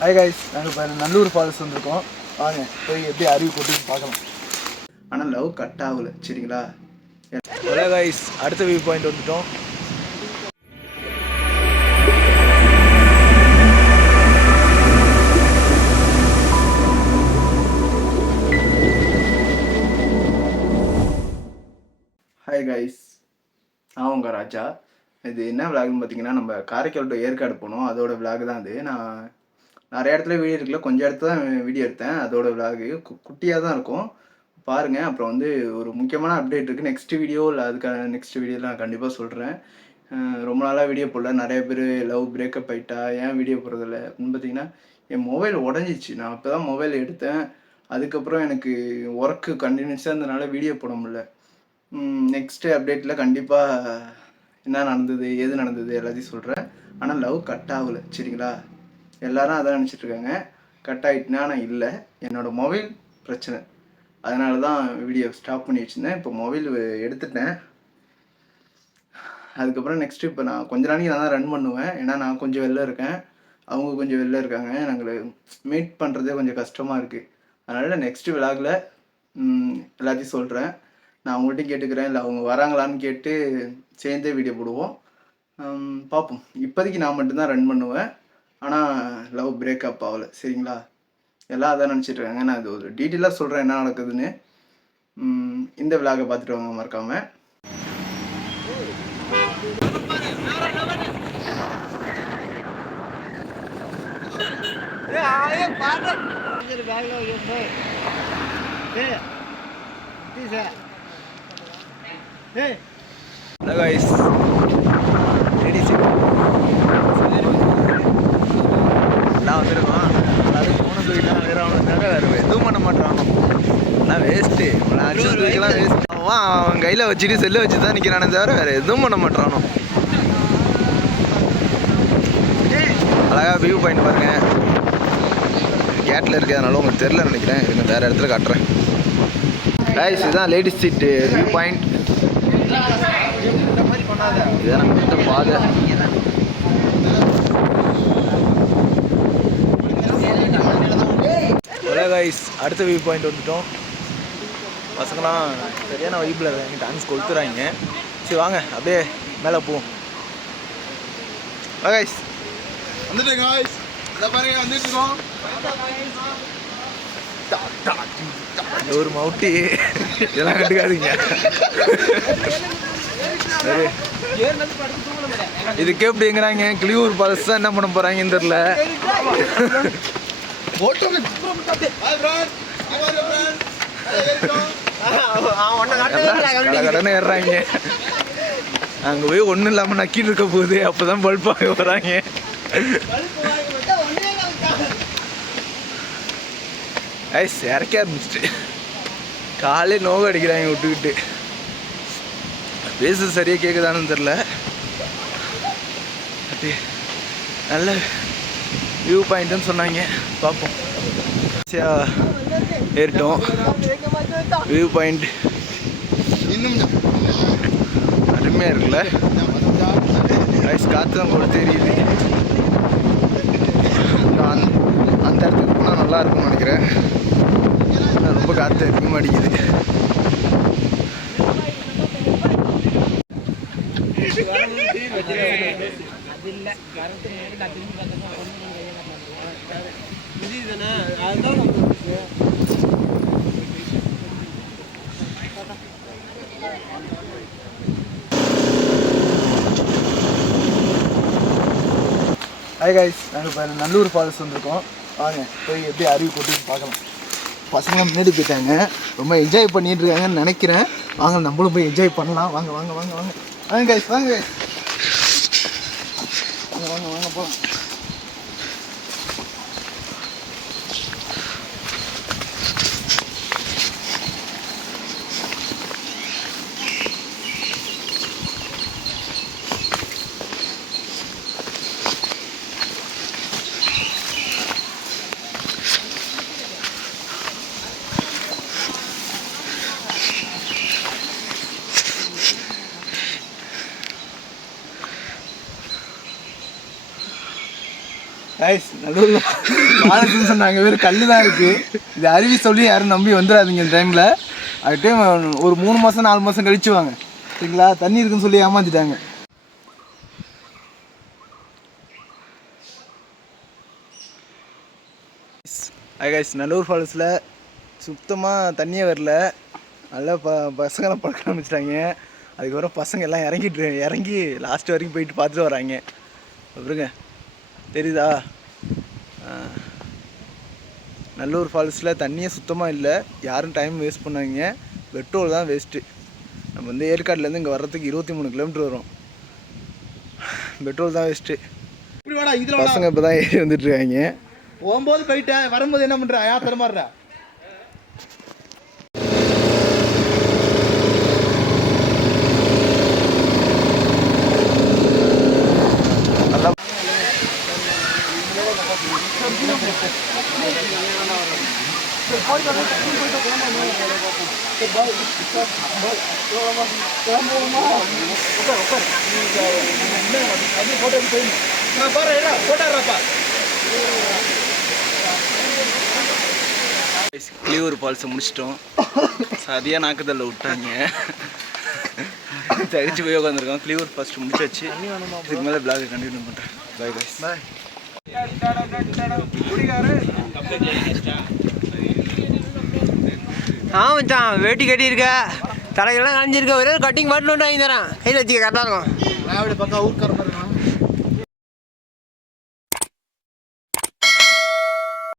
Hi guys, நாங்கள் இப்போ Nallur falls வந்திருக்கோம். வாங்க போய் எப்படி அருவி போட்டு பார்க்கலாம். ஆனால் லவ் கட் ஆகலை, சரிங்களா? ஹலோ கைஸ், அடுத்த வியூ பாயிண்ட் வந்துட்டோம். ஹாய் கைஸ், நான் உங்கள் ராஜா. இது என்ன விளாக்னு பார்த்தீங்கன்னா, நம்ம காரைக்கால் டு ஏற்காடு போனோம், அதோட விளாக் தான் அது. நான் நிறைய இடத்துல வீடியோ எடுக்கல, கொஞ்சம் இடத்துல தான் வீடியோ எடுத்தேன். அதோட விளாகு குட்டியாக தான் இருக்கும், பாருங்கள். அப்புறம் வந்து ஒரு முக்கியமான அப்டேட் இருக்குது. நெக்ஸ்ட் வீடியோ இல்லை அதுக்கான நெக்ஸ்ட் வீடியோவில் நான் கண்டிப்பாக சொல்கிறேன். ரொம்ப நாளாக வீடியோ போடல. நிறைய பேர் லவ் பிரேக்கப் ஆகிட்டா, ஏன் வீடியோ போடுறதில்ல அப்படின்னு பார்த்தீங்கன்னா, என் மொபைல் உடஞ்சிச்சு. நான் இப்போ தான் மொபைல் எடுத்தேன். அதுக்கப்புறம் எனக்கு ஒர்க்கு கண்டினியூஸாக இருந்ததுனால வீடியோ போட முடியல. நெக்ஸ்ட்டு அப்டேட்டில் கண்டிப்பாக என்ன நடந்தது, எது நடந்தது எல்லாத்தையும் சொல்கிறேன். ஆனால் லவ் கட் ஆகலை, சரிங்களா? எல்லாரும் அதான் நினச்சிட்ருக்காங்க. கட் ஆகிட்டுனா நான் இல்லை, என்னோடய மொபைல் பிரச்சனை. அதனால தான் வீடியோ ஸ்டாப் பண்ணி வச்சுருந்தேன். இப்போ மொபைல் எடுத்துட்டேன். அதுக்கப்புறம் நெக்ஸ்ட்டு இப்போ நான் கொஞ்ச நாளைக்கு நான் தான் ரன் பண்ணுவேன். ஏன்னா நான் கொஞ்சம் வெளில இருக்கேன், அவங்க கொஞ்சம் வெளில இருக்காங்க. நாங்கள் மீட் பண்ணுறதே கொஞ்சம் கஷ்டமாக இருக்குது. அதனால் நெக்ஸ்ட்டு விலாகில் எல்லாத்தையும் சொல்கிறேன். நான் அவங்கள்ட்டையும் கேட்டுக்கிறேன், இல்லை அவங்க வராங்களான்னு கேட்டு சேர்ந்தே வீடியோ போடுவோம். பார்ப்போம். இப்போதைக்கு நான் மட்டும்தான் ரன் பண்ணுவேன். ஆனால் லவ் பிரேக்கப் ஆகலை, சரிங்களா? எல்லாம் அதான் நினச்சிட்ருக்காங்க. நான் அது ஒரு டீட்டெயிலாக சொல்கிறேன் என்ன நடக்குதுன்னு. இந்த விலாகை பார்த்துட்டு வாங்க மறக்காமல். ஹலோ கைஸ், எல்லாம் வந்துருக்கோம். எல்லாரும் ஃபோனை தூக்கிலாம் இருக்கிறவனுக்காக வேறு எதுவும் பண்ண மாட்டான். எல்லாம் வேஸ்ட்டு. Actual தூக்கிலாம் waste. அவன் கையில் வச்சுட்டு செல்லை வச்சு தான் நிற்கிறானே தவிர வேறு எதுவும் பண்ண மாட்டானோ. அழகாக வியூ பாயிண்ட் பாருங்கள். கேட்டில் இருக்கிறதுனால உங்களுக்கு தெரில நினைக்கிறேன். இருங்க வேறு இடத்துல காட்டுறேன். கைஸ், இதுதான் லேடிஸ் சீட்டு வியூ பாயிண்ட். இதுதான் நம்ம கிட்ட பாதை. ஹலோ கைஸ், அடுத்த வியூ பாயிண்ட் வந்துட்டோம். பசங்களாம் சரியான வைப்பில் இருக்காங்க, டான்ஸ் கொடுத்துறாங்க. சரி வாங்க அப்படியே மேலே போவோம். கைஸ் வந்துட்டேன். கைஸ் இதை பாருங்க, வந்துட்டு இருக்கோம். ஒரு மவுட்டி இதெல்லாம் கண்டுக்காதீங்க. இதுக்கே எப்படிங்கிறாங்க, கிளியூர் பால்ஸ் தான் என்ன பண்ண போகிறாங்கன்னு தெரில. கடனை ஏறுறாங்க. அங்கே போய் ஒன்றும் இல்லாமல் நக்கிட்டு இருக்க போகுது, அப்போ தான் பல்பாக வராங்க. ஐஸ் இறக்க ஆரம்பிச்சிட்டு காலையே நோக அடிக்கிறாங்க விட்டுக்கிட்டு. பேசு சரியாக கேட்குதான்னு தெரில. அப்படி நல்ல வியூ பாயிண்ட்டுன்னு சொன்னாங்க, பார்ப்போம். ஏறிட்டோம். வியூ பாயிண்ட் இன்னும் அருமையாக இருக்குல்ல. ஐஸ் காற்று தான் கூட தெரியுது. அந்த இடத்துக்கு போனால் நல்லா இருக்கும்னு நினைக்கிறேன். ரொம்ப காற்று அதிகமாக அடிக்குது. ஹாய் கைஸ், நாங்கள் இப்போ நல்லூர் ஃபால்ஸ் வந்திருக்கோம். வாங்க போய் எப்படி அருவி போட்டு பார்க்கலாம். பசங்க முன்னாடி போயிட்டாங்க, ரொம்ப என்ஜாய் பண்ணிட்டு இருக்காங்கன்னு நினைக்கிறேன். வாங்க நம்மளும் போய் என்ஜாய் பண்ணலாம். வாங்க வாங்க வாங்க வாங்க வாங்க கைஸ், வாங்க கைஸ், வாங்க வாங்க வாங்க போகலாம். கைஸ் நல்லூரில் பாலத்துன்னு சொன்னாங்க, வேறு கல் தான் இருக்குது. இது அருவி சொல்லி யாரும் நம்பி வந்துடாதீங்க இந்த டைமில். அது டைம் ஒரு 3 மாதம் 4 மாதம் கழிச்சு வாங்க, சரிங்களா? தண்ணி இருக்குன்னு சொல்லி ஏமாற்றிட்டாங்க. கைஸ் நல்லூர் ஃபால்ஸில் சுத்தமாக தண்ணியே வரல. நல்லா பசங்களாம் பழக்க ஆரம்பிச்சிட்டாங்க. அதுக்கப்புறம் பசங்க எல்லாம் இறங்கி லாஸ்ட் வரைக்கும் போயிட்டு பார்த்துட்டு வராங்க. அப்புறங்க தெரியுதா, நல்லூர் ஃபால்ஸில் தண்ணியே சுத்தமாக இல்லை. யாரும் டைம் வேஸ்ட் பண்ணாங்க, பெட்ரோல் தான் வேஸ்ட்டு. நம்ம வந்து ஏற்காடுலேருந்து இங்கே வர்றதுக்கு 23 கிலோமீட்டர் வரும். பெட்ரோல் தான் வேஸ்ட்டு. பசங்க இப்போ தான் ஏறி வந்துட்டுருக்காங்க. போகும்போது போயிட்டேன், வரும்போது என்ன பண்ணுறேன்? யா தரமாடுறா. கிளியூர் ஃபால்ஸை முடிச்சிட்டோம். சரியாக நாக்குதல்ல விட்டாங்க, தரிச்சு போய் உட்காந்துருக்கோம். கிளியூர் ஃபர்ஸ்ட் முடிச்சாச்சு. இதுக்கு மேலே பிளாக் கண்டினியூ பண்ணுறேன். பாய் பாய் பாய். மச்சான் வேட்டி கட்டியிருக்க, தலைகள்லாம் நனைஞ்சிருக்க, ஒரே கட்டிங் மட்டும் வாங்கி தரேன், கையில் வச்சுக்க கரெக்டாக இருக்கும். நான் அப்படி பக்கம் ஊருக்கார